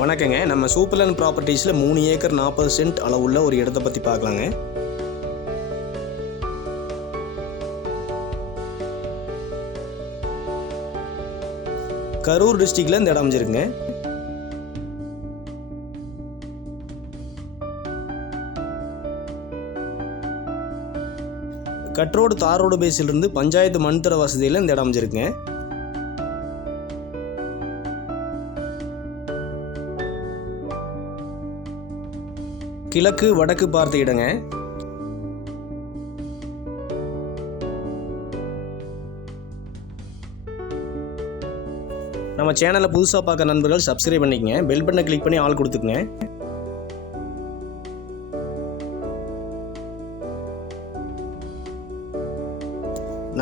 வணக்கங்க. நம்ம சூப்பர்லேண்ட் ப்ராப்பர்ட்டிஸில் 3 acre 40 send அளவுள்ள ஒரு இடத்தை பற்றி பார்க்கலாங்க. கரூர் டிஸ்ட்ரிக்டில் இந்த இடம் அமைஞ்சிருக்குங்க. கட்ரோடு தார் ரோடு பேஸிலிருந்து பஞ்சாயத்து மண்தர வசதியில் இந்த இடம் அமைஞ்சிருக்குங்க. கிழக்கு வடக்கு பார்த்த இடங்க. நம்ம சேனலை புதுசாக பார்க்க நண்பர்கள் சப்ஸ்கிரைப் பண்ணிக்கங்க. பெல் பட்டனை கிளிக் பண்ணி ஆல் கொடுத்துக்குங்க.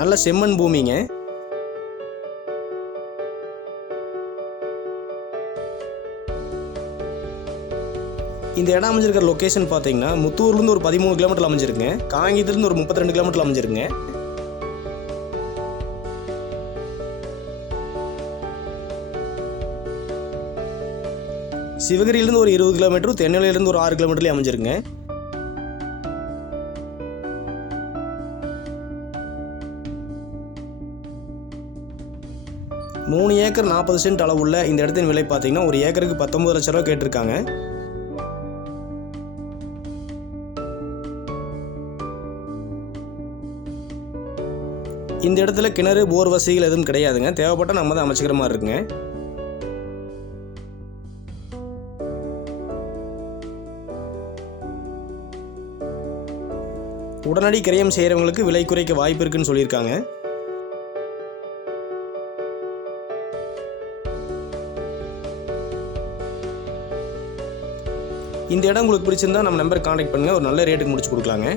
நல்ல செம்மண் பூமிங்க. இந்த இடம் அமைஞ்சிருக்கிற லொக்கேஷன் பார்த்தீங்கன்னா முத்தூர்லேருந்து ஒரு 13 கிலோமீட்டர் அமைஞ்சிருக்குங்க. காங்கியத்துலேருந்து ஒரு 32 கிலோமீட்டர் அமைஞ்சிருக்குங்க. சிவகிரியிலேருந்து ஒரு 20 கிலோமீட்டர், தென்னிலையிலேருந்து ஒரு 6 கிலோமீட்டர்லேயே அமைஞ்சிருக்குங்க. மூணு ஏக்கர் 40 சென்ட் அளவுள்ள இந்த இடத்தின் விலை பார்த்தீங்கன்னா ஒரு ஏக்கருக்கு 19 லட்ச ரூபா கேட்டிருக்காங்க. இந்த இடத்துல கிணறு போர் வசதிகள் எதுவும் கிடையாதுங்க. தேவைப்பட்டால் நம்ம தான் அமைச்சிக்கிற மாதிரி இருக்குங்க. உடனடி கிரயம் செய்கிறவங்களுக்கு விலை குறைக்க வாய்ப்பு இருக்குன்னு சொல்லியிருக்காங்க. இந்த இடம் உங்களுக்கு பிடிச்சிருந்தா நம்ம நம்பர் கான்டாக்ட் பண்ணுங்கள். ஒரு நல்ல ரேட்டுக்கு முடிச்சு கொடுக்கலாங்க.